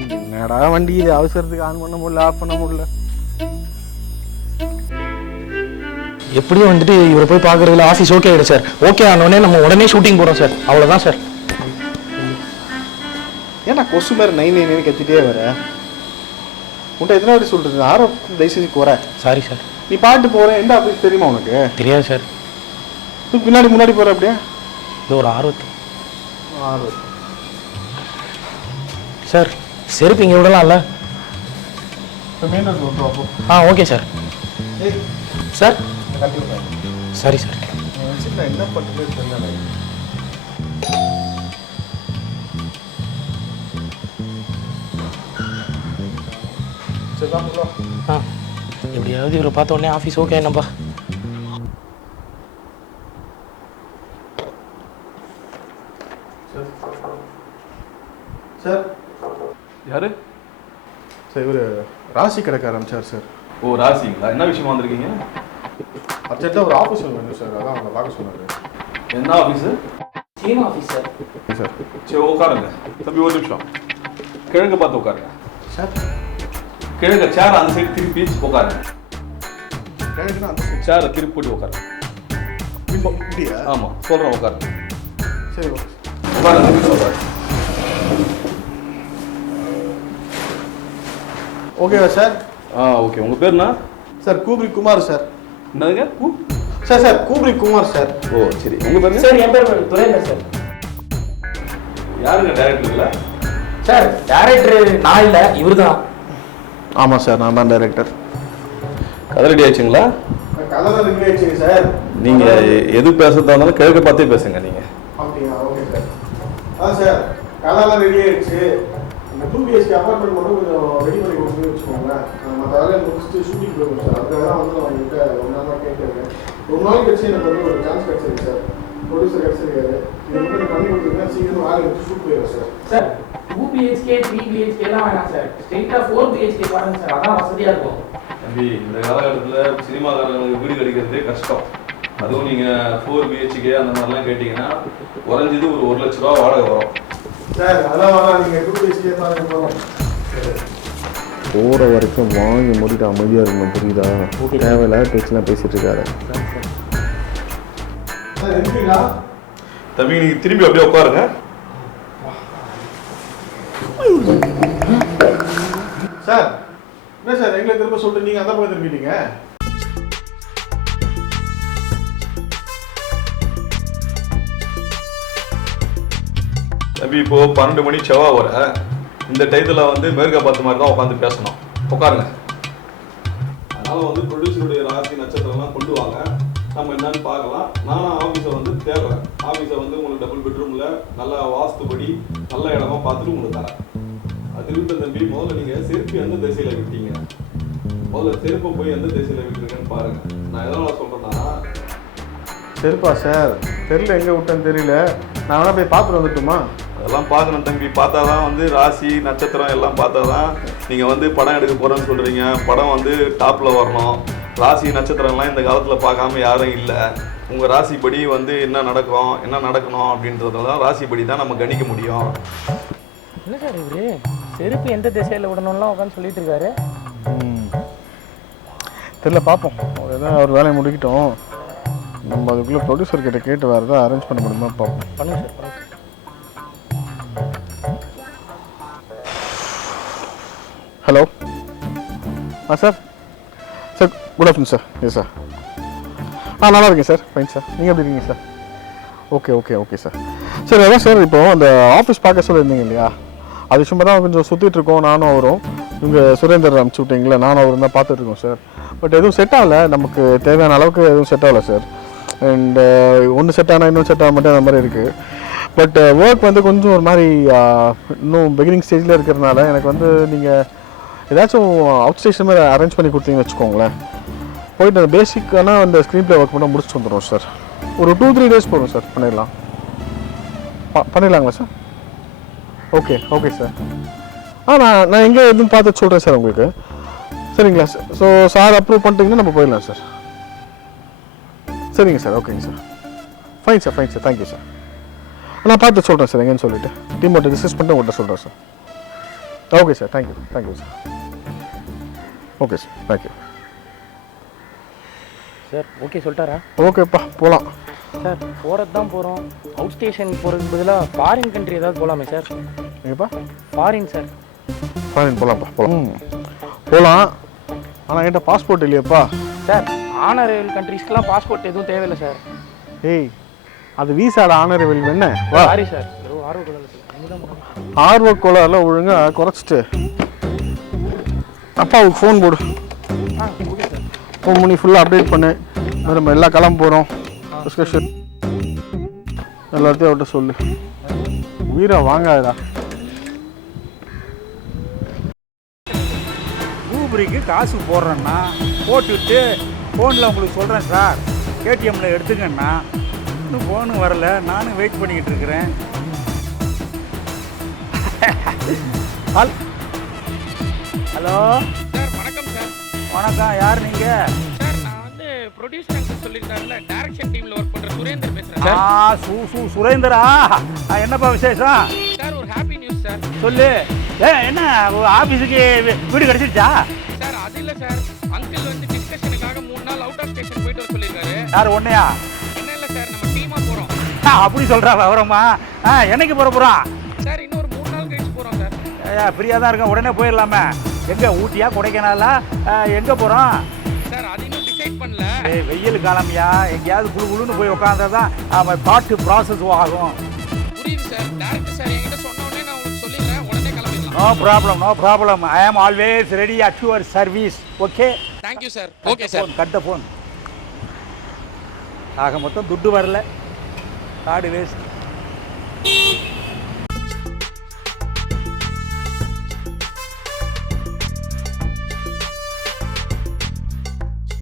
என்னடா வண்டி இது அவசரத்துக்கு ஆன் பண்ண முடியல, ஆஃப் பண்ண முடியல. எப்படியும் வந்துட்டு இவரை போய் பார்க்குறதுல ஆஃபீஸ் ஓகே ஆகிடும் சார். ஓகே ஆனோடனே நம்ம உடனே ஷூட்டிங் போகிறோம் சார். அவ்வளோதான் சார். ஏன்னா கொசு மாதிரி நை நை நை கத்திட்டே வர. உன்ட்ட எத்தனை வாட்டி சொல்கிறது, ஆரம் தயவு செஞ்சு போகிற. Sorry sir. நீ பாட்டு போகிற எந்த ஆஃபீஸ் தெரியுமா உனக்கு? தெரியாது சார். நீ முன்னாடி போகிற அப்படியே. இது ஒரு ஆர்வத்து சார். செருப்பு இங்கே விடலாம்ல? Okay sir. சார் சரி சார். என்ன பண்ணுறது தெரியல. எப்படியாவது இவரை பார்த்த உடனே ஆஃபீஸ் ஓகே என்னப்பா. சார் யாரு சார்? இவர் ராசி கிடைக்க ஆரம்பிச்சார் சார். ஓ ராசிங்களா? என்ன விஷயமா வந்திருக்கீங்க? அர்ஜென்ட்டாக ஒரு ஆஃபீஸ் வேணும் சார், அதான் அவங்களை பார்க்க சொன்னார். என்ன office? Team office sir. Sir சரி உட்காருங்க தம்பி, ஒரு நிமிஷம். கிழக்கு பார்த்து உட்காருங்க சார். கிழக்க சேர் அந்த சைடு திருப்பி உட்காருங்க. கிழக்குன்னா அந்த சேரை திருப்பி போட்டு உட்காருங்க. இப்படியா? ஆமாம் சொல்கிறேன், உட்காருங்க. சரி உட்காருங்க சொல்கிறேன். ஓகேவா சார்? ஓகே. உங்கள் பேர் என்ன சார்? கூப்ரி குமார் சார். என்னதுங்க? Sir Kupri Kumar sir. ஓ சரி. உங்கள் பேர் சார்? என் பேர் துரைந்தர் சார். யாருங்க டைரக்டர் இல்லை? சார் டைரக்டர் நான் இல்லை, இவர் தான். ஆமாம் சார், நான் தான் டைரக்டர். கதை ரெடி ஆயிடுச்சுங்களா? கதை ரெடி ஆயிடுச்சுங்க சார். நீங்கள் எது பேசுறதா இருந்தாலும் கிழக்க பார்த்தே பேசுங்க நீங்கள். அப்படியா? Okay sir. சார் கதைலாம் ரெடி ஆயிடுச்சு. இந்த 2 BHK அப்பார்ட்மெண்ட் மட்டும் கொஞ்சம் ரெடி பண்ணி கொடுத்து வச்சுக்கோங்களேன். மற்ற வேலையை முடிச்சுட்டு ஷூட்டிங் போயிருக்கோம் சார். அதுக்காக தான் வந்து நான் என்கிட்ட ஒரு நாள் கேட்குறேன். ரொம்ப நாள் கழிச்சு எனக்கு வந்து ஒரு சான்ஸ் கிடச்சிருக்கு சார். ப்ரொடியூசர் கிடச்சிருக்காரு. இது மட்டும் பண்ணி கொடுத்துருக்கேன். சீக்கிரம் வேலை எடுத்து ஷூட் போயிடும் சார். சார் 2 BHK 3 BHK எல்லாம் வேணாம் சார். ஸ்ட்ரெயிட்டாக 4 BHK பாருங்க சார், அதான் வசதியாக இருக்கும். தம்பி இந்த காலகட்டத்தில் சினிமாக்காரங்களுக்கு வீடு கிடைக்கிறதே கஷ்டம். அதுவும் நீங்கள் 4 BHK அந்த மாதிரிலாம் கேட்டிங்கன்னா குறைஞ்சது ஒரு 1 லட்ச ரூபா வாடகை வரும் சார். அதான் வேணாம், நீங்கள் 2 BHK பாருங்க போகிறோம். போகிற வரைக்கும் வாங்கி மூடிட்டு அமைதியாக இருக்கணும், புரியுதா? தேவையில்லாத பேச்செலாம் பேசிகிட்டு இருக்காரு. தம்பி நீங்கள் திரும்பி அப்படியே உட்காருங்க. சார் என்ன சார் எங்களை திரும்ப சொல்லிட்டு நீங்கள் அந்த பக்கம் திரும்பிட்டீங்க? தம்பி இப்போ 12 மணி செவ்வாய் வர இந்த டைத்தில் வந்து மேற்க பார்த்த மாதிரி தான் உட்காந்து பேசணும். உட்காருங்க. அதனால் வந்து ப்ரொடியூசருடைய ராசி நட்சத்திரம்லாம் கொண்டு வாங்க, நம்ம என்னன்னு பார்க்கலாம். நானும் ஆஃபீஸை வந்து தேடுறேன். ஆஃபீஸை வந்து உங்களுக்கு டபுள் பெட்ரூமில் நல்லா வாஸ்துபடி நல்ல இடமா பார்த்துட்டு உங்களுக்கு தரேன். அது விட்ட தம்பி முதல்ல நீங்கள் செருப்பு எந்த திசையில் விட்டீங்க, முதல்ல செருப்பை போய் எந்த திசையில் விட்டுருக்கேன்னு பாருங்கள். நான் எதனால் சொல்கிறேன்னா, செருப்பா சார்? தெரியல, எங்கே விட்டேன்னு தெரியல. நான் வேணா போய் பார்த்துட்டு வந்துட்டுமா? அதெல்லாம் பார்க்கணும் தம்பி. பார்த்தா தான் வந்து ராசி நட்சத்திரம் எல்லாம் பார்த்தா தான் நீங்கள் வந்து படம் எடுக்க போகிறேன்னு சொல்கிறீங்க. படம் வந்து டாப்பில் வரணும். ராசி நட்சத்திரம்லாம் இந்த காலத்தில் பார்க்காம யாரும் இல்லை. உங்கள் ராசிப்படி வந்து என்ன நடக்கணும் அப்படின்றதெல்லாம் ராசிப்படி தான் நம்ம கணிக்க முடியும். இல்லை சார், இவரு செருப்பு எந்த திசையில் விடணும்லாம் உட்காந்து சொல்லிட்டு இருக்காரு. தெரியல, பார்ப்போம். எதாவது ஒரு வேலையை முடிக்கிட்டோம். நம்ம அதுக்குள்ளே ப்ரொடியூசர் கிட்ட கேட்டு வேறு எதாவது அரேஞ்ச் பண்ண முடியுமா பார்ப்போம். பண்ணுங்க சார், பண்ணுங்க. Hello sir. Sir good afternoon sir. Yes sir. நல்லா இருக்கேன் சார். Fine sir. நீங்கள் எப்படி இருக்கீங்க சார்? Okay sir. சார் அதான் சார், இப்போது அந்த ஆஃபீஸ் பார்க்க சொல்லியிருந்தீங்க இல்லையா, அது சும்மா தான் கொஞ்சம் சுற்றிட்டுருக்கோம். நானும் அவரும் இங்கே சுரேந்தர் அனுப்பிச்சி விட்டிங்களே, நானும் அவரும் தான் பார்த்துட்ருக்கோம் சார். பட் எதுவும் செட் ஆகலை, நமக்கு தேவையான அளவுக்கு எதுவும் செட் ஆகலை சார். அண்டு ஒன்று செட் ஆனால் இன்னும் செட் ஆக மாட்டேன் அந்த மாதிரி இருக்குது. பட் ஒர்க் வந்து கொஞ்சம் ஒரு மாதிரி இன்னும் பிகினிங் ஸ்டேஜில் இருக்கிறதுனால எனக்கு வந்து நீங்கள் ஏதாச்சும் அவுட் ஸ்டேஷன் மாதிரி அரேஞ்ச் பண்ணி கொடுத்தீங்கன்னு வச்சுக்கோங்களேன். போயிட்டு அந்த பேசிக்கான அந்த ஸ்க்ரீன் ப்ளே ஒர்க் பண்ணால் முடிச்சுட்டு வந்துடும் சார். ஒரு 2-3 டேஸ் போதும் சார். பண்ணிடலாங்களா சார்? Okay sir. நான் எங்கே எதுவும் பார்த்து சொல்கிறேன் சார் உங்களுக்கு. சரிங்களா சார்? ஸோ சார் அப்ரூவ் பண்ணிட்டீங்கன்னா நம்ம போயிடலாம் சார். சரிங்க சார். ஓகேங்க sir. Fine sir. Thank you sir. நான் பார்த்து சொல்கிறேன் சார் எங்கேன்னு சொல்லிவிட்டு டீமோட்ட டிஸ்கஸ் பண்ணிட்டு உங்கள்கிட்ட சொல்கிறேன் sir. Okay sir, thank you sir. Okay sir, thank you. Sir okay சொல்லிட்டாரா? ஓகேப்பா, போகலாம். சார் போகிறது தான் போகிறோம், அவுட் ஸ்டேஷன் போகிறதுக்கு பதிலாக ஃபாரின் கண்ட்ரி ஏதாவது போகலாமே சார்? எங்கப்பா? Foreign sir. ஃபாரின் போகலாம்ப்பா, போகலாம். ஆனால் என்கிட்ட பாஸ்போர்ட் இல்லையாப்பா? சார் ஆனரபிள் கண்ட்ரீஸ்க்கெலாம் பாஸ்போர்ட் எதுவும் தேவையில்லை சார். ஏய், அது வீசாட ஆனரபிள் என்ன? வா. சாரி சார், ஆர்வ கோளாறுல ஒழுங்காக குறைச்சிட்டு அப்பாவுக்கு ஃபோன் போடு. Okay sir. ஃபோன் பண்ணி ஃபுல்லாக அப்டேட் பண்ணு. நம்ம எல்லா கிளம்ப போகிறோம், டிஸ்கஷன் எல்லாத்தையும் அவர்கிட்ட சொல்லு. உயிரை வாங்காதடா. ஊபரிக்கு காசு போடுறேன்னா போட்டுவிட்டு ஃபோனில் உங்களுக்கு சொல்கிறேன் சார், கேடிஎம்மில் எடுத்துக்கன்னா. இன்னும் ஃபோனும் வரல, நானும் வெயிட் பண்ணிக்கிட்டு இருக்கிறேன். ஹலோ சார் வணக்கம் சார். வணக்கம், யார் நீங்கள்? சார் நான் வந்து ப்ரொடியூசர் அங்கிள் சொல்லியிருக்காருல, டைரக்ஷன் டீமில் ஒர்க் பண்ணுற சுரேந்தர் பேசுகிறேன் சார். சுரேந்தரா, என்னப்பா விசேஷம்? சார் ஒரு ஹாப்பி நியூஸ் சார். சொல்லு. என்ன ஆஃபீஸுக்கு வீடு கிடச்சிருச்சா? சார் அது இல்லை சார், அங்கிள் வந்து டிஸ்கஷனுக்காக 3 நாள் அவுட் ஆஃப் ஸ்டேஷன் போயிட்டு வர சொல்லியிருக்காரு. யார் ஒன்றையா? என்ன இல்லை சார், நம்ம டீமாக போகிறோம். அப்படி சொல்கிறா விவரமா? என்னைக்கு போகிறோம்? சார் இன்னொரு 3 நாள் கழிச்சு போகிறோம் சார். ஃப்ரீயாக தான் இருக்கேன், உடனே போயிடலாமே. எங்கே, ஊட்டியா கொடைக்கானலா, எங்கே போகிறோம்? சார் அது இன்னும் டிசைட் பண்ணல. வெயில் காலம்யா, எங்கேயாவது குழு குழுன்னு போய் உட்காந்தா தான் அவன் தாட்டு ப்ராசஸ் ஆகும். புரியுது சார், டேரக்டர் சார் என்கிட்ட சொன்ன உடனே நான் உங்களுக்கு சொல்லிடுறேன், உடனே கிளம்பிடலாம். No problem. I am always ready at your service. Okay, thank you sir. Okay sir. Cut the phone. ஆக மொத்தம் துட்டு வரல, கார்டு வேஸ்ட்.